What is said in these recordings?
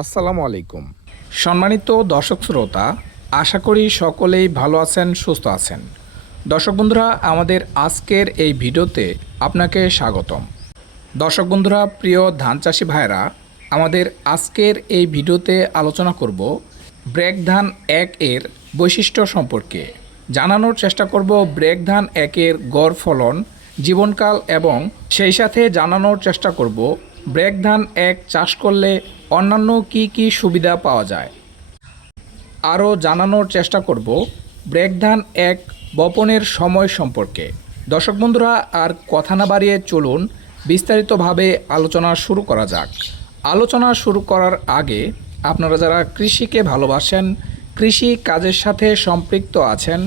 আসসালামু আলাইকুম। সম্মানিত দর্শক শ্রোতা, আশা করি সকলেই ভালো আছেন, সুস্থ আছেন। দর্শক বন্ধুরা, আমাদের আজকের এই ভিডিওতে আপনাকে স্বাগতম। দর্শক বন্ধুরা, প্রিয় ধান চাষি ভাইরা, আমাদের আজকের এই ভিডিওতে আলোচনা করব ব্র্যাক ধান 1 এর বৈশিষ্ট্য সম্পর্কে। জানানোর চেষ্টা করব ব্র্যাক ধান 1 এর গড় ফলন, জীবনকাল এবং সেই সাথে জানানোর চেষ্টা করব ব্র্যাক ধান 1 চাষ করলে অন্যান্য কি সুবিধা পাওয়া যায়। আরও জানানোর চেষ্টা করব ব্র্যাক ধান 1 বপনের সময় সম্পর্কে। দর্শক বন্ধুরা, আর কথা না বাড়িয়ে চলুন বিস্তারিতভাবে আলোচনা শুরু করা যাক। আলোচনা শুরু করার আগে আপনারা যারা কৃষিকে ভালোবাসেন, কৃষি কাজের সাথে সম্পৃক্ত আছেন,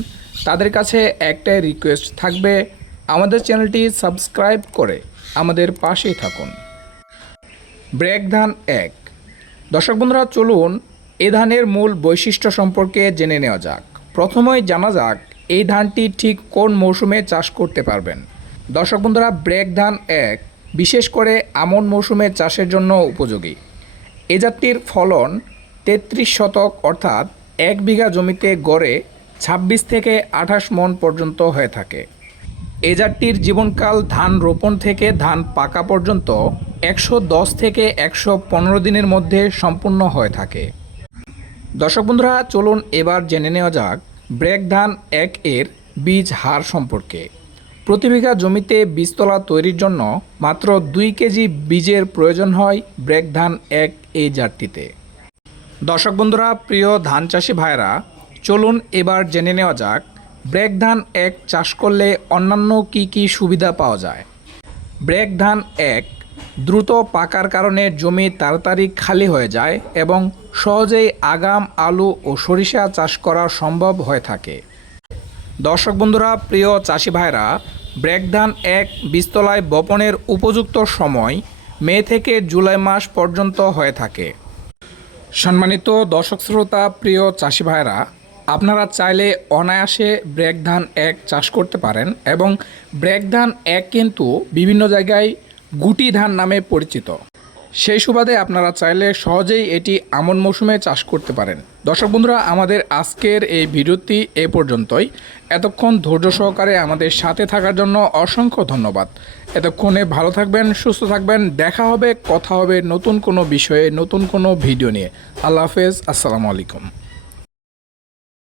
তাদের কাছে একটাই রিকোয়েস্ট থাকবে, আমাদের চ্যানেলটি সাবস্ক্রাইব করে আমাদের পাশেই থাকুন। ব্র্যাক ধান 1। দর্শক বন্ধুরা, চলুন এ ধানের মূল বৈশিষ্ট্য সম্পর্কে জেনে নেওয়া যাক। প্রথমেই জানা যাক এই ধানটি ঠিক কোন মৌসুমে চাষ করতে পারবেন। দর্শক বন্ধুরা, ব্র্যাক ধান 1 বিশেষ করে আমন মৌসুমে চাষের জন্য উপযোগী। এ জাতটির ফলন 33 শতক অর্থাৎ 1 বিঘা জমিতে গড়ে 26 থেকে 28 মণ পর্যন্ত হয়ে থাকে। এ জাতটির জীবনকাল ধান রোপণ থেকে ধান পাকা পর্যন্ত 110 থেকে 115 দিনের মধ্যে সম্পূর্ণ হয়ে থাকে। দর্শক বন্ধুরা, চলুন এবার জেনে নেওয়া যাক ব্র্যাক ধান 1 এর বীজ হার সম্পর্কে। প্রতি বিঘা জমিতে বীজতলা তৈরির জন্য মাত্র 2 কেজি বীজের প্রয়োজন হয় ব্র্যাক ধান 1 এই জাতটিতে। দর্শক বন্ধুরা, প্রিয় ধান চাষি ভাইরা, চলুন এবার জেনে নেওয়া যাক ব্র্যাক ধান 1 চাষ করলে অন্যান্য কি সুবিধা পাওয়া যায়। ব্র্যাক ধান 1 দ্রুত পাকার কারণে জমি তাড়াতাড়ি খালি হয়ে যায় এবং সহজেই আগাম, আলু ও সরিষা চাষ করা সম্ভব হয়ে থাকে। দর্শক বন্ধুরা, প্রিয় চাষি ভাইরা, ব্র্যাক ধান 1 বীজতলায় বপনের উপযুক্ত সময় মে থেকে জুলাই মাস পর্যন্ত হয়ে থাকে। সম্মানিত দর্শক শ্রোতা, প্রিয় চাষি ভাইরা, আপনারা চাইলে অনায়াসে ব্র্যাক ধান 1 চাষ করতে পারেন এবং ব্র্যাক ধান 1 কিন্তু বিভিন্ন জায়গায় গুটি ধান নামে পরিচিত। সেই সুবাদে আপনারা চাইলে সহজেই এটি আমন মৌসুমে চাষ করতে পারেন। দর্শক বন্ধুরা, আমাদের আজকের এই ভিডিওটি এ পর্যন্তই। এতক্ষণ ধৈর্য সহকারে আমাদের সাথে থাকার জন্য অসংখ্য ধন্যবাদ। এতক্ষণে ভালো থাকবেন, সুস্থ থাকবেন। দেখা হবে, কথা হবে নতুন কোনো বিষয়ে, নতুন কোনো ভিডিও নিয়ে। আল্লাহ হাফেজ, আসসালামু আলাইকুম।